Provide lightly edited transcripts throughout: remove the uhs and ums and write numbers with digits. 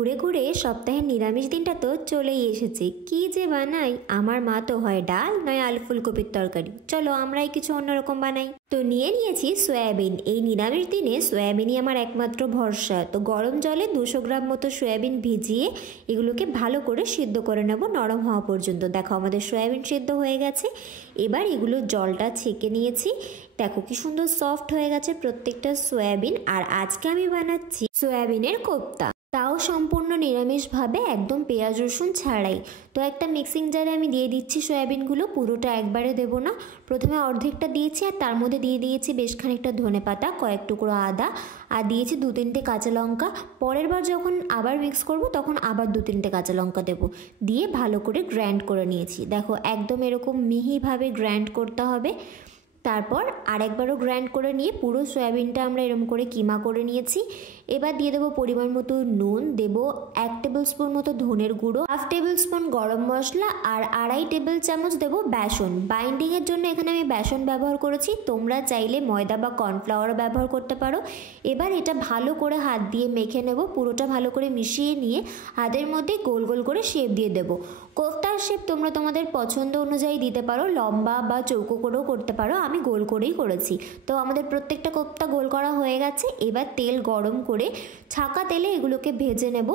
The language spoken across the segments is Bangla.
ঘুরে ঘুরে সপ্তাহের নিরামিষ দিনটা তো চলেই এসেছে। কি যে বানাই, আমার মা তো হয় ডাল নয় আলু ফুলকপির তরকারি। চলো আমরাই কিছু অন্যরকম বানাই। তো নিয়েছি সয়াবিন। এই নিরামিষ দিনে সয়াবিনই আমার একমাত্র ভরসা। তো গরম জলে 200 গ্রাম মতো সয়াবিন ভিজিয়ে এগুলোকে ভালো করে সিদ্ধ করে নেব নরম হওয়া পর্যন্ত। দেখো আমাদের সয়াবিন সিদ্ধ হয়ে গেছে। এবার এগুলো জলটা ছেঁকে নিয়েছি। দেখো কি সুন্দর সফট হয়ে গেছে প্রত্যেকটা সয়াবিন। আর আজকে আমি বানাচ্ছি সয়াবিনের কোপ্তা, তাও সম্পূর্ণ নিরামিষভাবে, একদম পেঁয়াজ রসুন ছাড়াই। তো একটা মিক্সিং জারে আমি দিয়ে দিচ্ছি সয়াবিনগুলো, পুরোটা একবারে দেবো না। প্রথমে অর্ধেকটা দিয়েছি আর তার মধ্যে দিয়ে দিয়েছি বেশ খানিকটা ধনেপাতা, কয়েক টুকরো আদা, আর দিয়েছি 2-3টে কাঁচা লঙ্কা। পরের বার যখন আবার মিক্স করব তখন আবার 2-3টে কাঁচা লঙ্কা দেবো। দিয়ে ভালো করে গ্রাইন্ড করে নিয়েছি। দেখো একদম এরকম মিহিভাবে গ্রাইন্ড করতে হবে। তারপর আরেকবারও গ্রাইন্ড করে নিয়ে পুরো সয়াবিনটা আমরা এরকম করে কিমা করে নিয়েছি। এবার দিয়ে দেবো পরিমাণ মতো নুন, দেবো 1 টেবিল স্পুন মতো ধনের গুঁড়ো, 1/2 টেবিল স্পুন গরম মশলা, আর 2.5 টেবিল চামচ দেবো বেসন। বাইন্ডিংয়ের জন্য এখানে আমি বেসন ব্যবহার করেছি, তোমরা চাইলে ময়দা বা কর্নফ্লাওয়ার ব্যবহার করতে পারো। এবার এটা ভালো করে হাত দিয়ে মেখে নেব। পুরোটা ভালো করে মিশিয়ে নিয়ে হাতের মধ্যে গোল গোল করে শেপ দিয়ে দেবো। কোফতার শেপ তোমরা তোমাদের পছন্দ অনুযায়ী দিতে পারো, লম্বা বা চৌকো করেও করতে পারো। আমি গোল করেই করেছি। তো আমাদের প্রত্যেকটা কোফতা গোল করা হয়ে গেছে। এবার তেল গরম করে ছাঁকা তেলে এগুলোকে ভেজে নেব।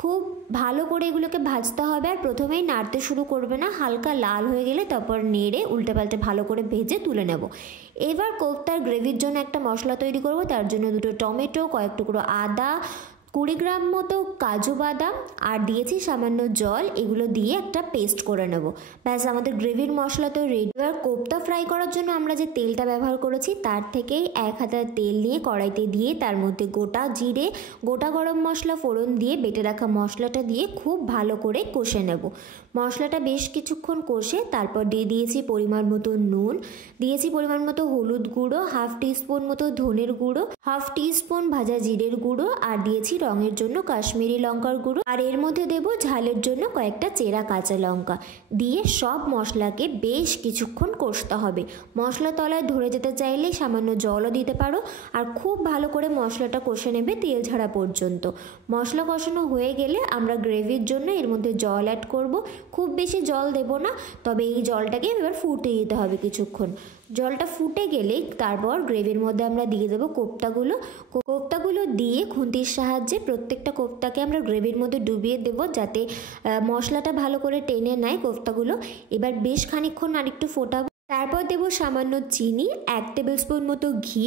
খুব ভালো করে এগুলোকে ভাজতে হবে, আর প্রথমেই নাড়তে শুরু করবে না। হালকা লাল হয়ে গেলে তারপর নেড়ে উল্টে পাল্টে ভালো করে ভেজে তুলে নেব। এবার কোফতার গ্রেভির জন্য একটা মশলা তৈরি করব। তার জন্য 2টো টমেটো, কয়েক টুকরো আদা, 20 গ্রাম মতো কাজু বাদাম, আর দিয়েছি সামান্য জল। এগুলো দিয়ে একটা পেস্ট করে নেব। ব্যাস আমাদের গ্রেভির মশলা তো রেডি। এবার কোপ্তা ফ্রাই করার জন্য আমরা যে তেলটা ব্যবহার করেছি তার থেকেই 1 হাতা তেল নিয়ে কড়াইতে দিয়ে তার মধ্যে গোটা জিরে, গোটা গরম মশলা ফোড়ন দিয়ে বেটে রাখা মশলাটা দিয়ে খুব ভালো করে কষে নেব। মশলাটা বেশ কিছুক্ষণ কষে তারপর দিয়ে দিয়েছি পরিমাণ মতো নুন, দিয়েছি পরিমাণ মতো হলুদ গুঁড়ো, 1/2 টিস্পুন মতো ধনের গুঁড়ো, 1/2 টিস্পুন ভাজা জিরের গুঁড়ো, আর দিয়েছি রঙের জন্য কাশ্মীরি লঙ্কার গুঁড়ো, আর এর মধ্যে দেব ঝালের জন্য কয়েকটা চেরা কাঁচা লঙ্কা। দিয়ে সব মশলাকে বেশ কিছুক্ষণ কষতে হবে। মশলা তলায় ধরে যেতে চাইলে সামান্য জলও দিতে পারো। আর খুব ভালো করে মশলাটা কষে নেবে তেল ছাড়া পর্যন্ত। মশলা কষানো হয়ে গেলে আমরা গ্রেভির জন্য এর মধ্যে জল অ্যাড করব। খুব বেশি জল দেব না, তবে এই জলটাকে এবার ফুটে দিতে হবে কিছুক্ষণ। জলটা ফুটে গেলে তারপর গ্রেভির মধ্যে আমরা দিয়ে দেবো কোপ্তাগুলো দিয়ে খুন্তির সাহায্যে প্রত্যেকটা কোপ্তাকে আমরা গ্রেভির মধ্যে ডুবিয়ে দেবো, যাতে মশলাটা ভালো করে টেনে নেয় কোপ্তাগুলো। এবার বেশ খানিকক্ষণ আরেকটু ফোটাবো। তারপর দেবো সামান্য চিনি, 1 টেবিল স্পুন মতো ঘি,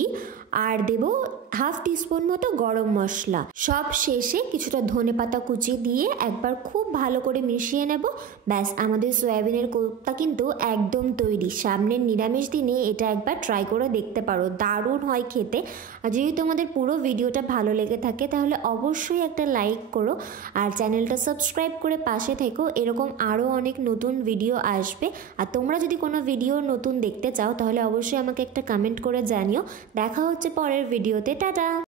আর দেবো 1/2 টিস্পুন মতো গরম মশলা। সব শেষে কিছুটা ধনেপাতা কুচি দিয়ে একবার খুব ভালো করে মিশিয়ে নেব। ব্যাস আমাদের সয়াবিনের কোপ্তা কিন্তু একদম তৈরি। সামনের নিরামিষ দিনে এটা একবার ট্রাই করে দেখতে পারো, দারুণ হয় খেতে। আর যদি তোমাদের পুরো ভিডিওটা ভালো লেগে থাকে তাহলে অবশ্যই একটা লাইক করো, আর চ্যানেলটা সাবস্ক্রাইব করে পাশে থেকো। এরকম আরও অনেক নতুন ভিডিও আসবে। আর তোমরা যদি কোনো ভিডিও নতুন দেখতে চাও তাহলে অবশ্যই আমাকে একটা কমেন্ট করে জানিও। দেখা হচ্ছে পরের ভিডিওতে। টাটা।